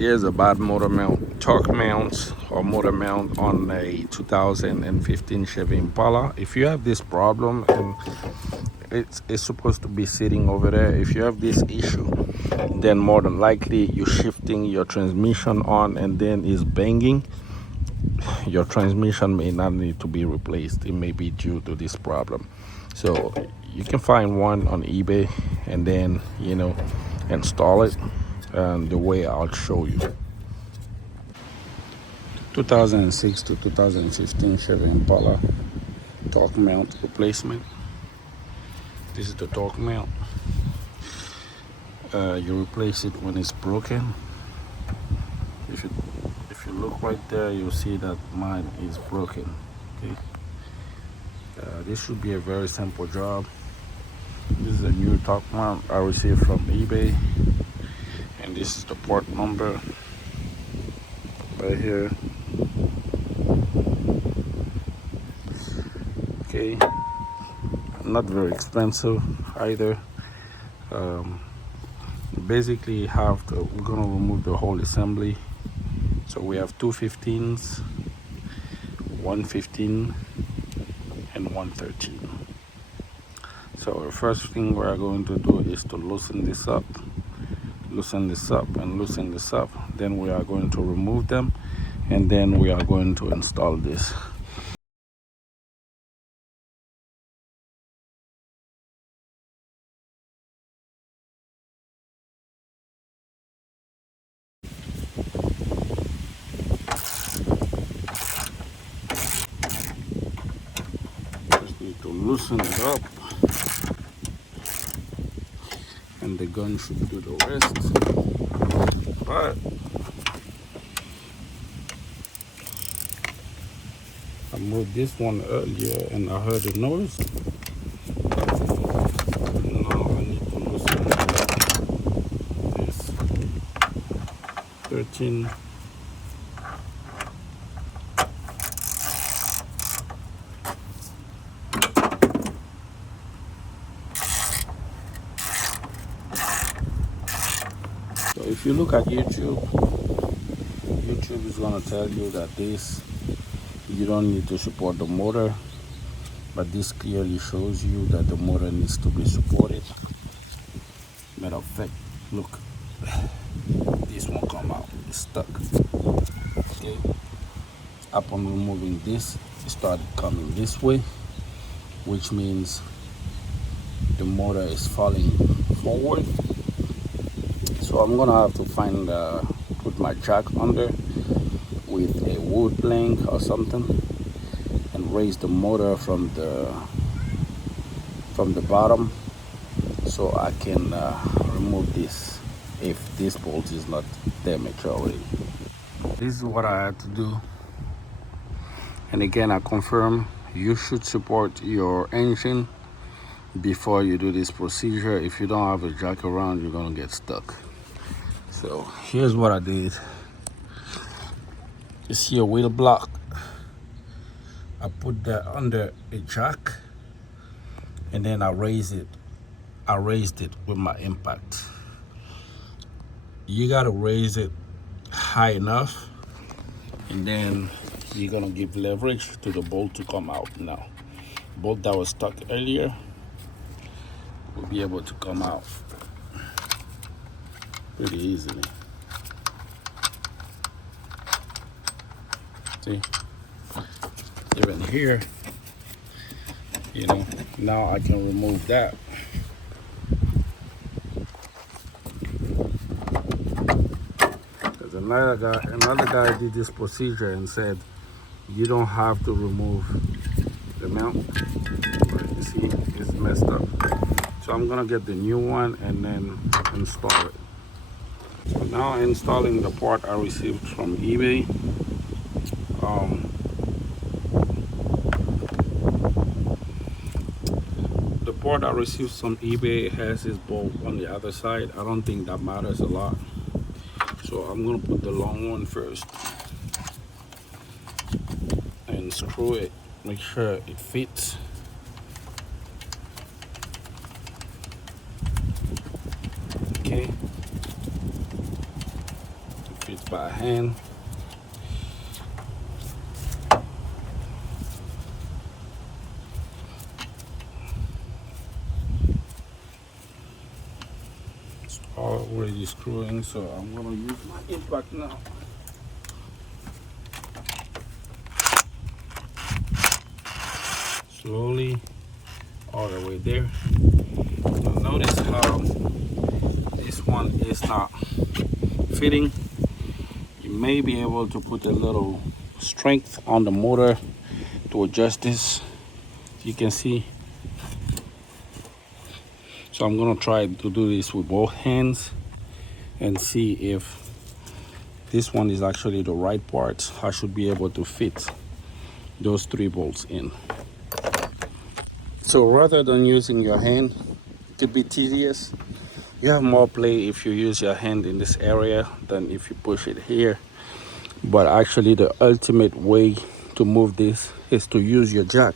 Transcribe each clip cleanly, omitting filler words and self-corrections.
Here's a bad motor mount, torque mounts or motor mount on a 2015 Chevy Impala. If you have this problem and it's supposed to be sitting over there, if you have this issue, then more than likely you're shifting your transmission on and then it's banging. Your transmission may not need to be replaced. It may be due to this problem. So you can find one on eBay and then install it the way I'll show you. 2006 to 2015 Chevy Impala torque mount replacement. This is the torque mount. You replace it when it's broken. If you look right there, you'll see that mine is broken. Okay. This should be a very simple job. This is a new torque mount I received from eBay, and this is the part number right here. Okay, not very expensive either. Basically we're gonna remove the whole assembly. So we have two 15s, 115 and 113. So the first thing we're going to do is to loosen this up and loosen this up. Then we are going to remove them, and then we are going to install this. Just need to loosen it up, and the gun should do the rest. But I moved this one earlier and I heard a noise. Now I need to loosen this 13. So if you look at YouTube is going to tell you that you don't need to support the motor, but this clearly shows you that the motor needs to be supported. Matter of fact, look, this won't come out, it's stuck. Okay, upon removing this, it started coming this way, which means the motor is falling forward. So I'm gonna have to put my jack under with a wood plank or something and raise the motor from the bottom, so I can remove this if this bolt is not damaged already. This is what I had to do, and again I confirm you should support your engine before you do this procedure. If you don't have a jack around, you're gonna get stuck. So here's what I did. You see a wheel block, I put that under a jack, and then I raised it with my impact. You gotta raise it high enough, and then you're gonna give leverage to the bolt to come out. Now, bolt that was stuck earlier will be able to come out pretty easily. See, even here, now I can remove that. Because another guy did this procedure and said you don't have to remove the mount. But you see, it's messed up. So I'm gonna get the new one and then install it. So now installing the part I received from eBay. The part I received from eBay has this bolt on the other side. I don't think that matters a lot. So I'm gonna put the long one first and screw it, make sure it fits. Okay, it by hand. It's already screwing, so I'm gonna use my impact now. Slowly, all the way there. Now notice how this one is not fitting. You may be able to put a little strength on the motor to adjust this. You can see. So I'm gonna try to do this with both hands and see if this one is actually the right part. I should be able to fit those 3 bolts in. So rather than using your hand, it could be tedious. You have more play if you use your hand in this area than if you push it here. But actually the ultimate way to move this is to use your jack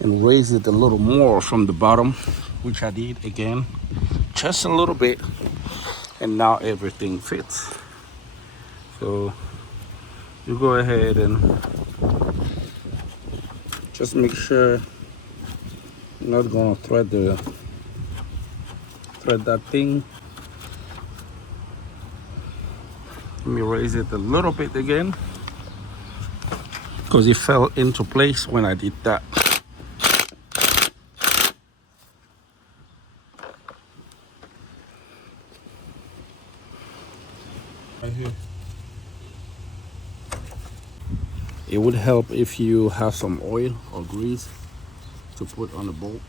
and raise it a little more from the bottom, which I did again, just a little bit, and now everything fits. So you go ahead and just make sure you're not gonna thread that thing. Let me raise it a little bit again, because it fell into place when I did that. Right here. It would help if you have some oil or grease to put on the bolt,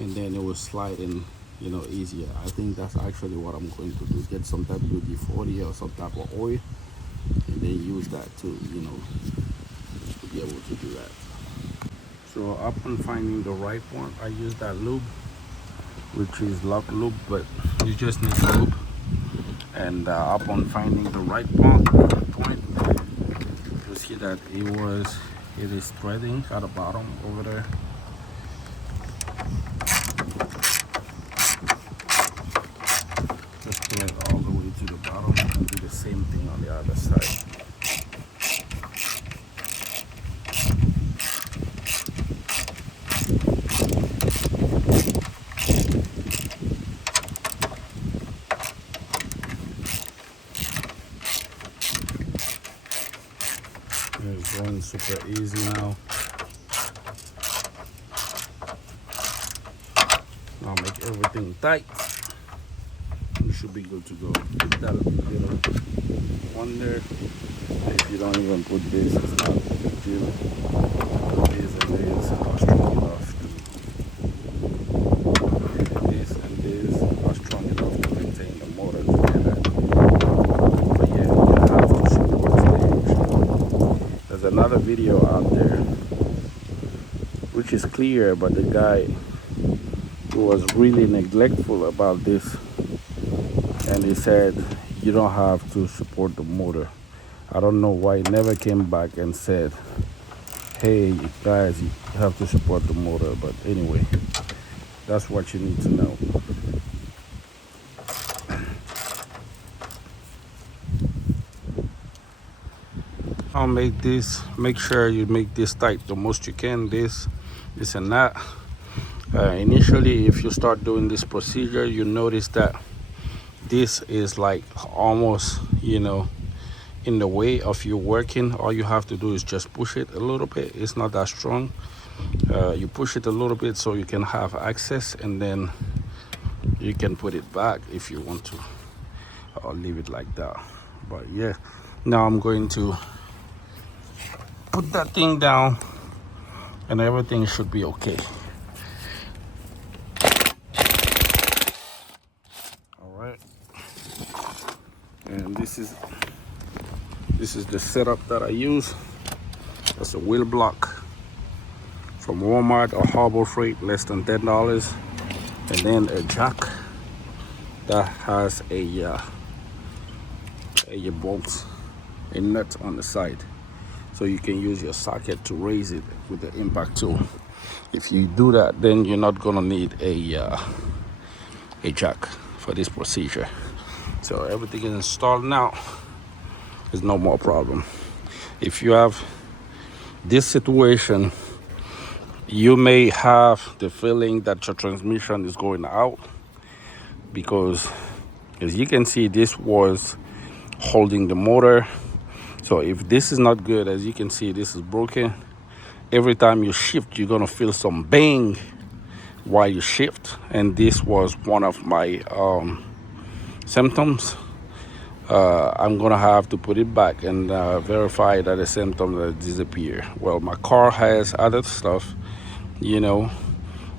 and then it will slide in, you know, easier. I think that's actually what I'm going to do. Get some WD-40 or some type of oil, and then use that to, you know, to be able to do that. So upon finding the right one, I use that lube, which is lock lube, but you just need lube. And upon finding the right point, you see that it is threading at the bottom over there. Just thread all the way to the bottom and do the same thing on the other side. It's going super easy now. Now make everything tight. You should be good to go. Put that little one there. If you don't even put this, it's not a big deal. This and this are strong enough to. This and this are strong enough to maintain the motor together. But yeah, you have to support stage. There's another video out there which is clear, but the guy was really neglectful about this, and he said you don't have to support the motor. I don't know why he never came back and said, hey guys, you have to support the motor. But anyway, that's what you need to know. I'll make sure you make this tight the most you can, this and that. Initially, if you start doing this procedure, you notice that this is like almost, you know, in the way of you working. All you have to do is just push it a little bit. It's not that strong. You push it a little bit so you can have access, and then you can put it back if you want to, or leave it like that. But yeah, now I'm going to put that thing down, and everything should be okay. All right, and this is the setup that I use. That's a wheel block from Walmart or Harbor Freight, less than $10, and then a jack that has a bolt, a nut on the side, so you can use your socket to raise it with the impact tool. If you do that, then you're not gonna need a jack for this procedure. So everything is installed now. it's no more problem. If you have this situation, you may have the feeling that your transmission is going out, because as you can see, this was holding the motor. So if this is not good, as you can see, this is broken. Every time you shift, you're gonna feel some bang while you shift, and this was one of my symptoms. I'm gonna have to put it back and verify that the symptoms that disappear. Well, my car has other stuff, you know,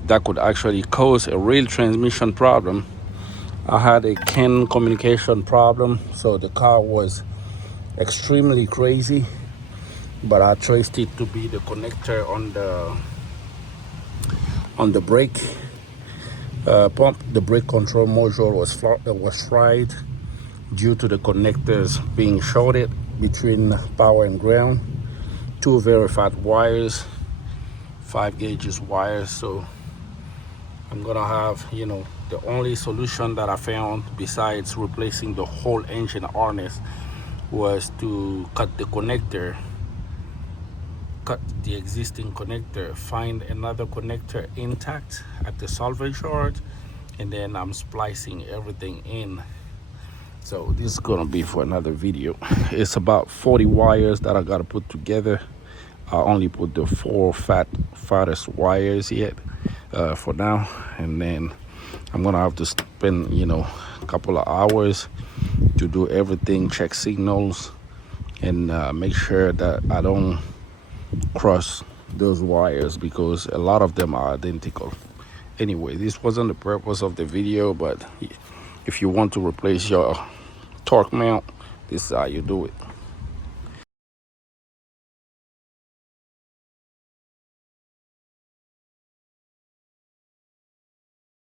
that could actually cause a real transmission problem. I had a CAN communication problem, so the car was extremely crazy, but I traced it to be the connector on the brake pump. The brake control module was fried due to the connectors being shorted between power and ground. Two very fat wires, 5 gauges wires. So I'm gonna have, the only solution that I found besides replacing the whole engine harness was to cut the connector, cut the existing connector, find another connector intact at the salvage yard, and then I'm splicing everything in. So this is gonna be for another video. It's about 40 wires that I gotta put together. I only put the 4 fattest wires yet for now, and then I'm gonna have to spend a couple of hours to do everything, check signals, and make sure that I don't cross those wires, because a lot of them are identical. Anyway, this wasn't the purpose of the video, but if you want to replace your torque mount, this is how you do it.